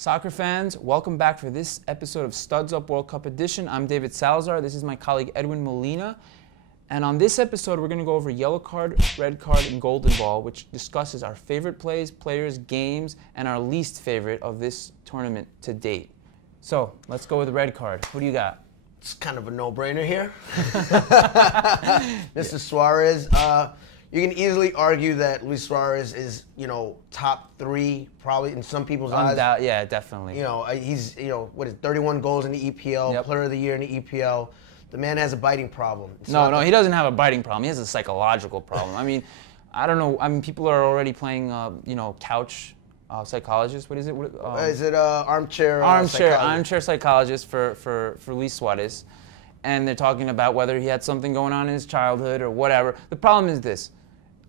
Soccer fans, welcome back for this episode of Studs Up World Cup Edition. I'm David Salazar. This is my colleague Edwin Molina. And on this episode, we're going to go over yellow card, red card, and golden ball, which discusses our favorite plays, players, games, and our least favorite of this tournament to date. So, let's go with the red card. What do you got? It's kind of a no-brainer here. Mr. Suarez, you can easily argue that Luis Suarez is, top three, probably in some people's eyes. Yeah, definitely. He's, 31 goals in the EPL, Yep. Player of the Year in the EPL. The man has a biting problem. No, he doesn't have a biting problem. He has a psychological problem. I mean, I don't know. I mean, people are already playing, couch psychologist. What is it? Is it armchair psychologist for Luis Suarez. And they're talking about whether he had something going on in his childhood or whatever. The problem is this.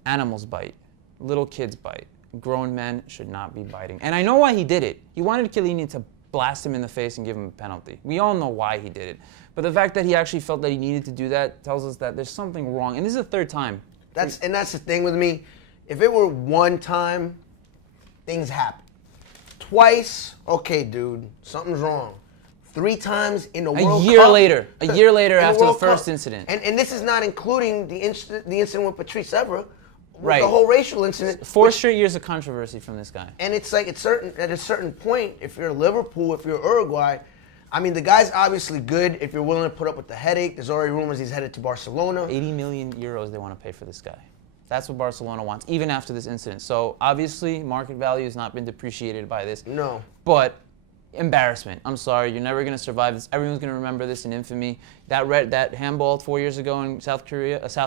Animals bite. Little kids bite. Grown men should not be biting. And I know why he did it. He wanted Chiellini to blast him in the face and give him a penalty. We all know why he did it. But the fact that he actually felt that he needed to do that tells us that there's something wrong. And this is the third time. That's the thing with me. If it were one time, things happen. Twice, okay, dude, something's wrong. 3 times in the World Cup. A year later after the first incident. And this is not including the incident with Patrice Evra. Right. The whole racial incident. 4 straight years of controversy from this guy. And it's like at a certain point, if you're Liverpool, if you're Uruguay, I mean, the guy's obviously good if you're willing to put up with the headache. There's already rumors he's headed to Barcelona. 80 million euros they want to pay for this guy. That's what Barcelona wants, even after this incident. So obviously, market value has not been depreciated by this. No. But embarrassment. I'm sorry, you're never going to survive this. Everyone's going to remember this in infamy. That handball 4 years ago in South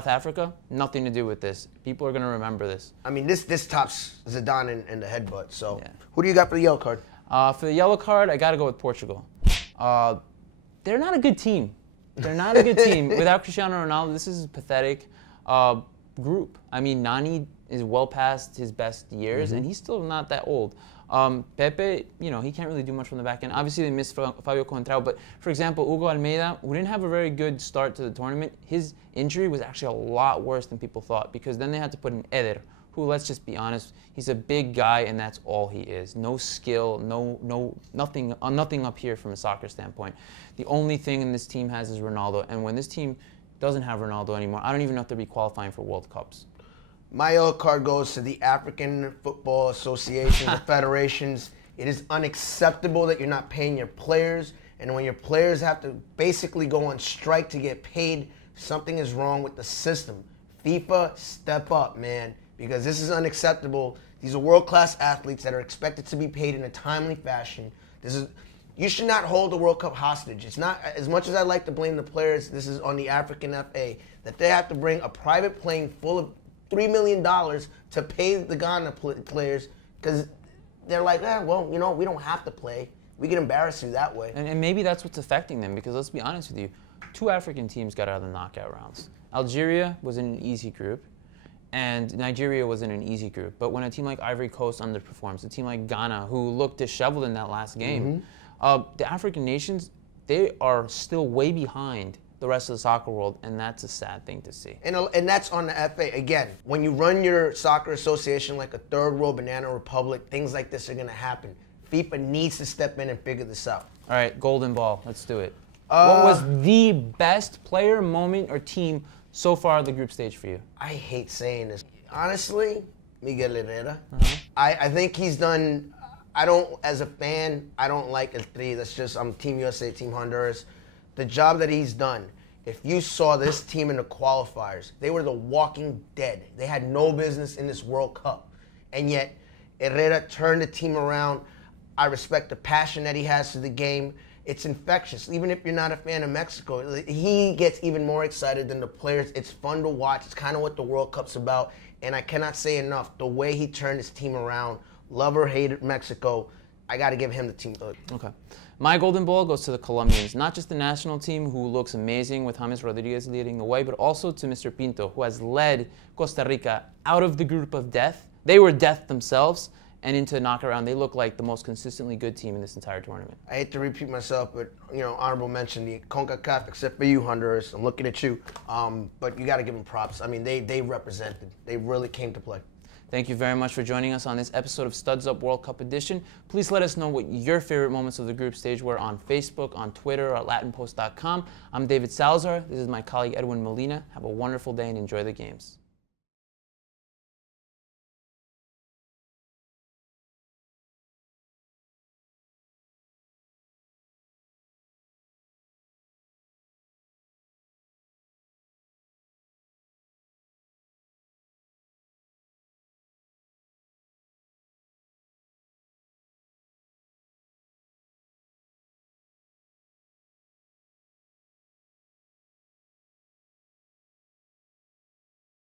Africa, nothing to do with this. People are going to remember this. I mean, this tops Zidane in the headbutt. So, yeah. Who do you got for the yellow card? For the yellow card, I got to go with Portugal. They're not a good team. They're not a good team. Without Cristiano Ronaldo, this is a pathetic group. I mean, Nani is well past his best years, and he's still not that old. Pepe, he can't really do much from the back end. Obviously, they missed Fabio Contrao, but for example, Hugo Almeida, who didn't have a very good start to the tournament, his injury was actually a lot worse than people thought, because then they had to put in Eder, who, let's just be honest, he's a big guy, and that's all he is. No skill, nothing up here from a soccer standpoint. The only thing in this team has is Ronaldo, and when this team doesn't have Ronaldo anymore, I don't even know if they'll be qualifying for World Cups. My yellow card goes to the African Football Association, the federations. It is unacceptable that you're not paying your players, and when your players have to basically go on strike to get paid, something is wrong with the system. FIFA, step up, man, because this is unacceptable. These are world-class athletes that are expected to be paid in a timely fashion. You should not hold the World Cup hostage. It's not, as much as I like to blame the players, this is on the African FA, that they have to bring a private plane full of $3 million to pay the Ghana players, because they're like, we don't have to play. We can embarrass you that way. And maybe that's what's affecting them, because let's be honest with you, 2 African teams got out of the knockout rounds. Algeria was in an easy group, and Nigeria was in an easy group. But when a team like Ivory Coast underperforms, a team like Ghana, who looked disheveled in that last game, the African nations, they are still way behind the rest of the soccer world, and that's a sad thing to see. And that's on the FA. Again, when you run your soccer association like a third world banana republic, things like this are going to happen. FIFA needs to step in and figure this out. All right, golden ball. Let's do it. What was the best player, moment, or team so far at the group stage for you? I hate saying this. Honestly, Miguel Herrera. I think he's done... as a fan, I don't like El Tri. That's just, I'm Team USA, Team Honduras. The job that he's done, if you saw this team in the qualifiers, they were the walking dead. They had no business in this World Cup. And yet, Herrera turned the team around. I respect the passion that he has to the game. It's infectious. Even if you're not a fan of Mexico, he gets even more excited than the players. It's fun to watch. It's kind of what the World Cup's about. And I cannot say enough, the way he turned his team around, love or hate Mexico, I got to give him the team. Okay. My golden ball goes to the Colombians, not just the national team, who looks amazing with James Rodriguez leading the way, but also to Mr. Pinto, who has led Costa Rica out of the group of death. They were death themselves, and into the knockout round. They look like the most consistently good team in this entire tournament. I hate to repeat myself, but honorable mention, the CONCACAF, except for you, Honduras. I'm looking at you. But you got to give them props. I mean, they represented. They really came to play. Thank you very much for joining us on this episode of Studs Up World Cup Edition. Please let us know what your favorite moments of the group stage were on Facebook, on Twitter, or at latinpost.com. I'm David Salazar. This is my colleague Edwin Molina. Have a wonderful day and enjoy the games.